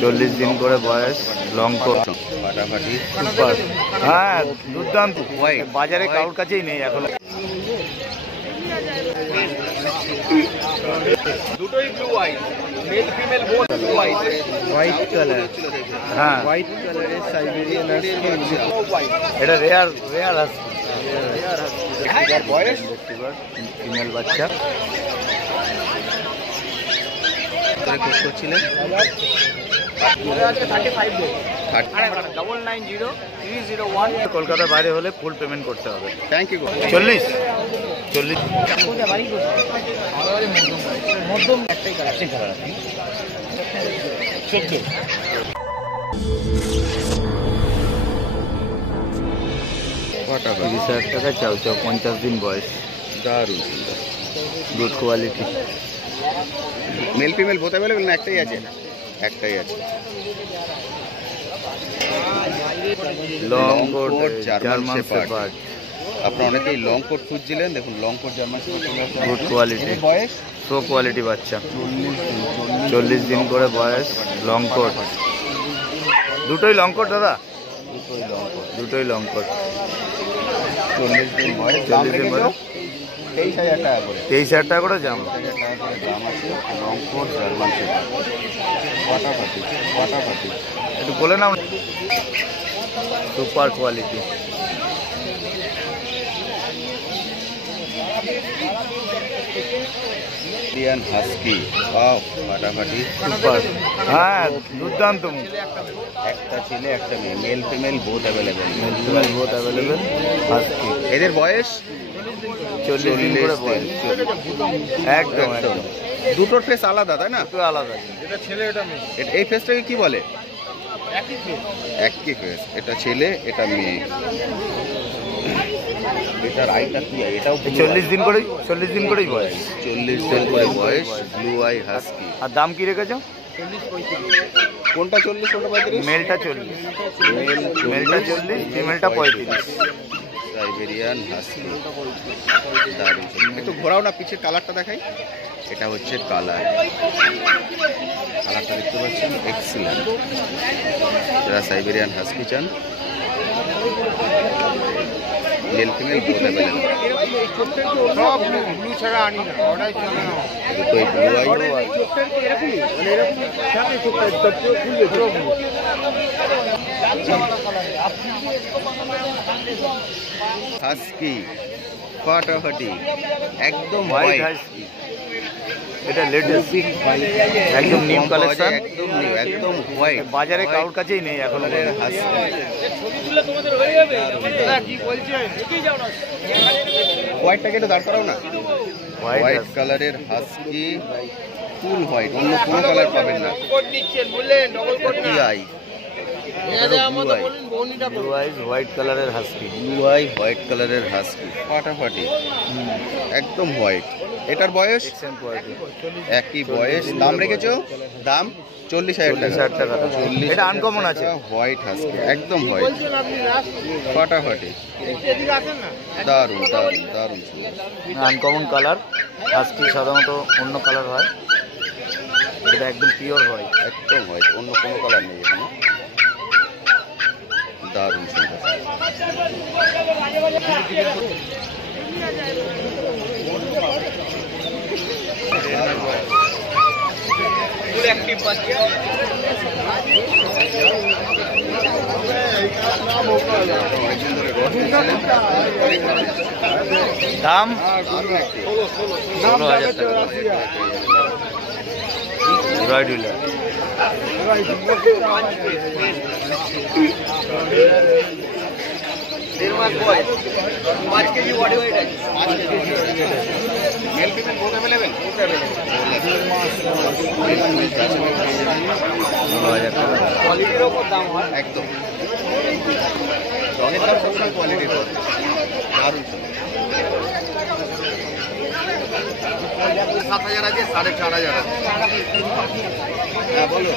চল্লিশ দিন করে বয়স, লং কোট, ফাটাফাটি, সুপার। হ্যাঁ, দুর্দান্ত। বাজারে কারোর কাছেই নেই এখন। দুটোই blue eye, mail female both blue eye, white colour. হ্যাঁ, হোয়াইট কালারের সাইবেরিয়ান হাস্কি। এটা রেয়ার হাস্কি। বয়স ফিমেল বাচ্চা। করছিলেন কলকাতার বাইরে হলে ফুল পেমেন্ট করতে হবে। Thank you. 40 30,000 টাকা চাও 50 দিন বয়স। দারুণ good quality. Male female both available না একটাই আছে? একটাই আছে। Long coat German shepherd. আপনারা অনেকেই লং কোট খুঁজছিলেন, দেখুন long coat German shepherd. Good quality, বয়স শো কোয়ালিটি বাচ্চা। 40 দিন করে বয়স, লং কোট। দুটোই লং কোট দাদা? দুটোই লং কোট। 40 দিন বয়স, 40 দিন বয়স, 23,000 টাকা করে। 23,000 টাকা করে দাম। 23,000 টাকা করে দাম আছে। লং কোট জার্মান শেপার্ড, ফাটাফাটি। একটু বলে নাও। Super quality. Indian husky, wow ফাটাফাটি, সুপার। হ্যাঁ, দুর্দান্ত। একটা ছেলে একটা মেয়ে, male female both available. Male female both available. Husky. এদের বয়স 40 দিন করে বয়স। একদম একদম। দুটোর ফেস আলাদা, তাই না? একটু আলাদা। এটা ছেলে এটা মেয়ে। এই ফেসটাকে কি বলে? একই ফেস। এটা ছেলে এটা মেয়ে। এটার আইটা কি? এটাও 40 দিন করেই বয়স। 40 দিন করে বয়স, ব্লু আই হাস্কি। আর দাম কি রেখেছো? কোনটা 40 কোনটা 35? মেলটা 40, মেলটা 40, ফিমেলটা 35। সাইবেরিয়ান হাস্কি, দারুণ। একটু ঘোরাও না, পিছের কালারটা দেখাই। এটা হচ্ছে কালারটা দেখতে পাচ্ছেন, এক্সিলেন্ট। যারা সাইবেরিয়ান হাস্কি চান, mail female both available. Blue ছাড়া আনি না, ওটাই চলে না। দুটোই ব্লু আই। হাস্কি ফাটাফাটি, একদম হোয়াইট হোয়াইট। হাস্কি। এটা লেটেস্ট, একদম নিউ কালেকশন, একদম নিউ, একদম হোয়াইট। বাজারে কারোর কাছেই নেই এখন। হোয়াইটটাকে একটু দাঁড় করাও না। হোয়াইট হোয়াইট কালারের হাস্কি, ফুল হোয়াইট, অন্য কোনো কালার পাবেন না। কি আই, ব্লু আইজ হোয়াইট কালারের হাস্কি। ব্লু আই হোয়াইট কালারের হাস্কি, ফাটাফাটি, একদম হোয়াইট। এটার বয়স একই বয়স। দাম রেখেছো? দাম 40,000 টাকা। 40,000 টাকা। এটা আনকমন আছে। হোয়াইট হাস্কি, একদম হোয়াইট, ফাটাফাটি, দারুণ দারুণ দারুণ। Uncommon colour. হাস্কি সাধারণত অন্য কালার হয়, এটা একদম পিওর হোয়াইট। একদম হোয়াইট, অন্য কোনো কালার নেই এখানে। দারুণ সুন্দর। দাম 16,000 টাকা। Right wheeler. কোয়ালিটির ওপর দাম হয় একদম। রঙের দাম সবসময় কোয়ালিটির ওপর। দারুণ। 7,000 আছে, 4,500 আছে। হ্যাঁ বলো।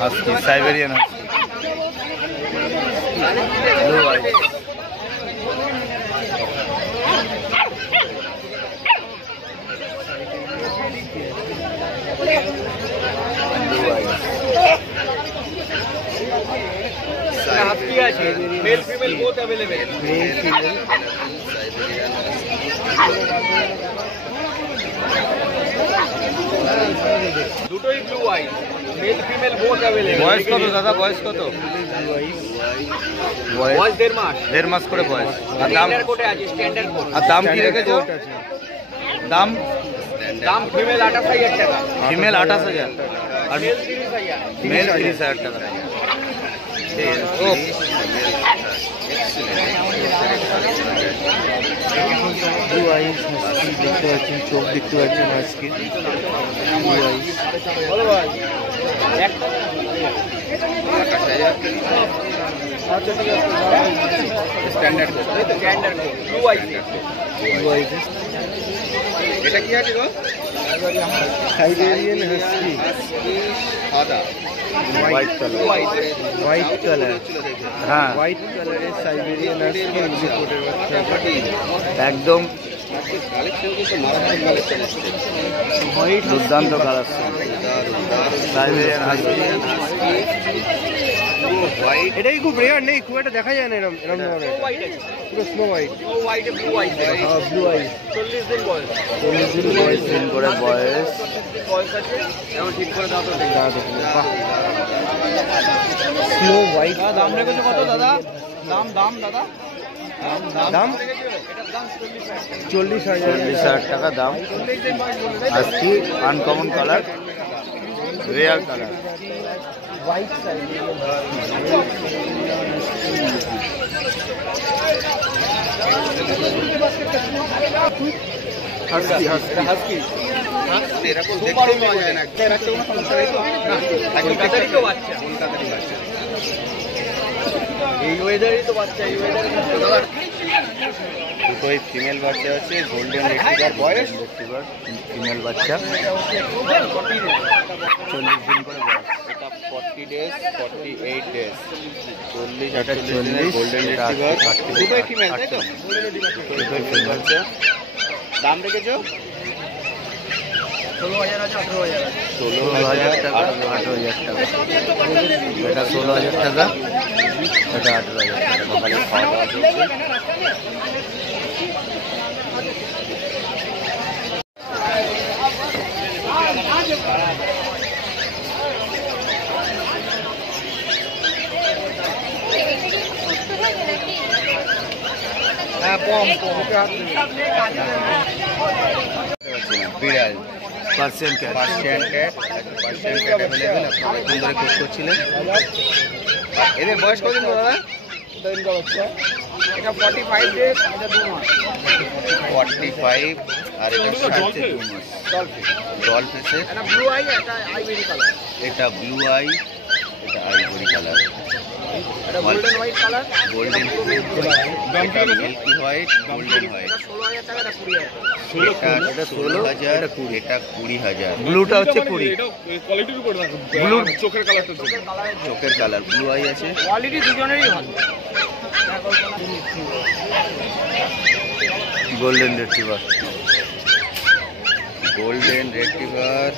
হাস্কি সাইবেরিয়ান হাস্কি ব্লু আইস হাস্কি আছে মেল ফিমেল বোথ अवेलेबल দুটোই blue eye male female both available বয়স কত দাদা বয়স কত বয়স 1.5 মাস 1.5 মাস করে বয়স আর দাম স্ট্যান্ডার্ড কোটে আছে স্ট্যান্ডার্ড কোট আর দাম কি রেখেছো দাম দাম ফিমেল 28000 টাকা ফিমেল 28000 আর মেল 30000 মেল 30000 টাকা ও ব্লু আইস হাস্কি দেখতে পাচ্ছেন, চোখ দেখতে পাচ্ছেন হাস্কি ব্লু আইস। বলো ভাই standard coat, standard coat blue eye blue eyes. এটা কি আছে গো সাইবেরিয়ান হাস্কি সাদা হোয়াইট কালার হোয়াইট কালার, হ্যাঁ হোয়াইট কালারের সাইবেরিয়ান হাস্কি ব্লু কোটের বাচ্চা। একদম কালেকশন কিন্তু মারাত্মক কালেকশন আসছে দুর্দান্ত কালার সাইবেরিয়ান হাস্কি হোয়াইট এটাই খুব রেয়ার, নেই খুব একটা দেখা যায় না এরকম ধরনের, হোয়াইট আছে পুরো স্নো হোয়াইট। হোয়াইটে ব্লু আই ব্লু আইস 40 দিন বয়স 40 দিন বয়স, 40 দিন করে বয়স বয়স আছে এখন ঠিক করে দাও তো স্নো হোয়াইট। দাম রেখেছো কত দাদা দাম দাদা দাম এটার দাম 40,000 40,000 টাকা দাম। 40 দিন বয়স বলে husky uncommon colour, rare colour. White husky husky husky এরকম দেখতে পাওয়া যায় না। এর একটা কোনো সমস্যা নেই তো না কলকাতারই তো বাচ্চা কলকাতারই বাচ্চা। এই ওয়েদারই তো বাচ্চা এই ওয়েদারে দাদা দুটোই ফিমেল বাচ্চা আছে, গোল্ডেন রেট্রিভার বয়স ফিমেল বাচ্চা 40 দিন করে বয়স। এটা 40 ডেজ 48 ডেজ 40 এটা 48 দিনের 40, গোল্ডেন এটা রেট্রিভার 38, দুটোই ফিমেল তাই তো? দুটোই ফিমেল বাচ্চা। দাম রেখেছো 16000 আছে 18000 আছে 16,000 টাকা 18,000 টাকা। এটা 16,000 টাকা, এটা 18,000 টাকা। সকালে খাওয়া দাওয়া চলছে। হ্যাঁ পম বিড়াল Persian cat Persian cat, Persian cat available, আপনারা ফোন ধরে খোঁজ করছিলেন। আর এদের বয়স কতদিন গো দাদা? এটা 45 ডেজ এটা 2 মাস 45 আর এটা 2 মাস। ডল ফেসে, এটা ব্লু আই এটা আইভরি কালার এটা ব্লু আই, এটা আইভরি কালার, এটা গোল্ডেন হোয়াইট কালার গোল্ডেন এটা মিল্কি হোয়াইট, গোল্ডেন হোয়াইট। এটা 16000 টাকা এটা 20000 এটা 16,000, এটা 20,000। ব্লুটা হচ্ছে 20। ব্লু চোখের কালার চোখের কালার ব্লু আই আছে। কোয়ালিটি দুজনেরই ভালো গোল্ডেন রিট্রিভার, গোল্ডেন রেট্রিভার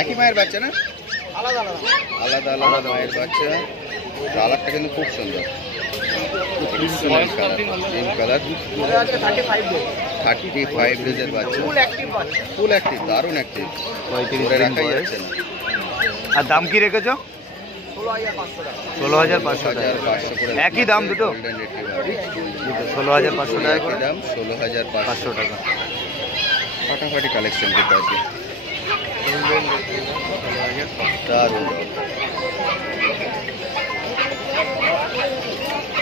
একই মায়ের বাচ্চা না? আলাদা আলাদা আলাদা আলাদা মায়ের বাচ্চা। কালারটা কিন্তু খুব সুন্দর, সেম কালার। এটা আছে 35 ডেজ 35 ডেজের বাচ্চা, ফুল অ্যাক্টিভ বাচ্চা ফুল অ্যাক্টিভ, দারুণ অ্যাক্টিভ, 35 ধরে দিন রাখাই বয়স। যাচ্ছে না। আর দাম কি রেখেছো? 16500 টাকা 16,500 টাকা। 16,500 করে একই দাম দুটো? গোল্ডেন রেট্রিভার দুটো 16,500 টাকা করে, একই দাম 16,500 500 টাকা। ফাটাফাটি কালেকশন কিন্তু আছে, দারুণ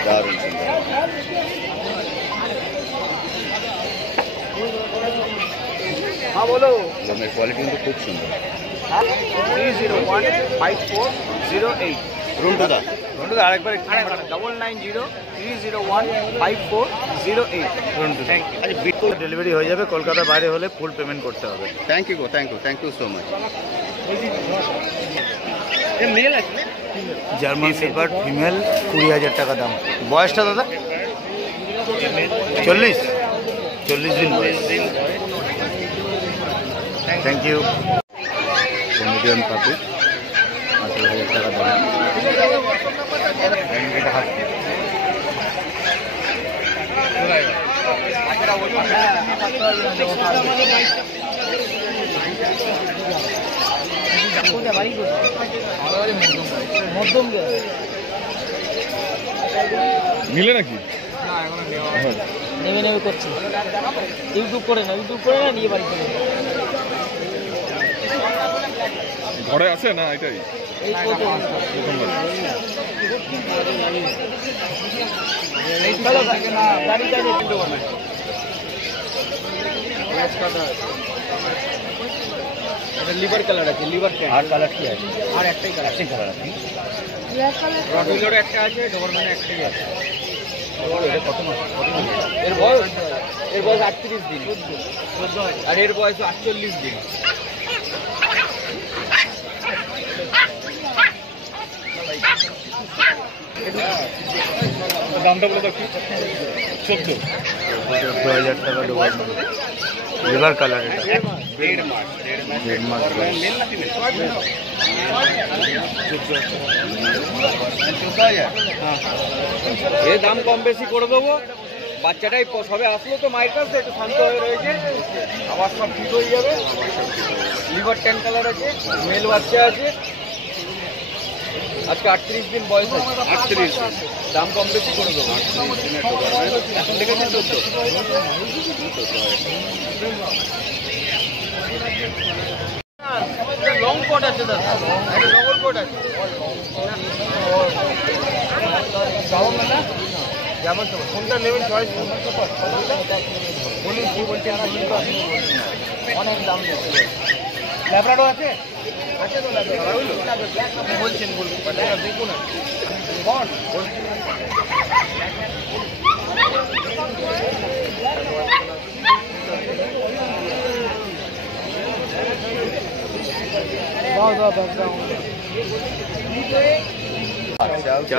দারুণ সুন্দর। হ্যাঁ বলো লোমের কোয়ালিটি কিন্তু খুব সুন্দর। 3015408 রুন্টুদা আরেকবার 9903015408 ডেলিভারি হয়ে যাবে। কলকাতার বাইরে হলে ফুল পেমেন্ট করতে হবে। Thank you go, thank you so much. German shepherd female 20,000 টাকা দাম। বয়সটা দাদা 40 দিন বয়স। Thank you. মিডিয়াম পাপি 18,000 টাকা দাম। এটা হাত নিলে নাকি নেমে নেমে করছি ইউটিউব করে না নিয়ে বাড়ি চলে ঘরে আছে না এটাই এই প্রথমবার। গাড়ি গাড়ি কিন্তু বলে এটা লিভার কালার আছে, লিভার ট্যান। আর কালার কি আছে? আর একটাই কালার আছে, রবিলোর একটা আছে, ডবরম্যানে একটাই আছে। কত মাস? এর বয়স 38 দিন আর এর বয়স 48 দিন। দামটা বলে দাও কি 14,000 টাকা ডোবার লিভার কালার। এটা 1.5 মাস বয়স। এর দাম কম বেশি করে দেবো। বাচ্চাটাই সবে আসলো তো মায়ের কাছে, একটু শান্ত হয়ে রয়েছে, আবার সব ঠিক হয়ে যাবে। লিভার ট্যান কালার আছে, মেল বাচ্চা আছে, আজকে 38 দিন বয়স আছে। 38 দাম কম বেশি করে দেবো। এখন দেখেছেন তো লং কোট আছে দাদা, ডবল কোট আছে। যেমন কোনটা নেবেন চয়েস বলুন, কি বলছেন অনেক দাম ল্যাবরাডো আছে, আছে তো ল্যাবরাডো বলছেন, বলুন দেখুন না আচ্ছা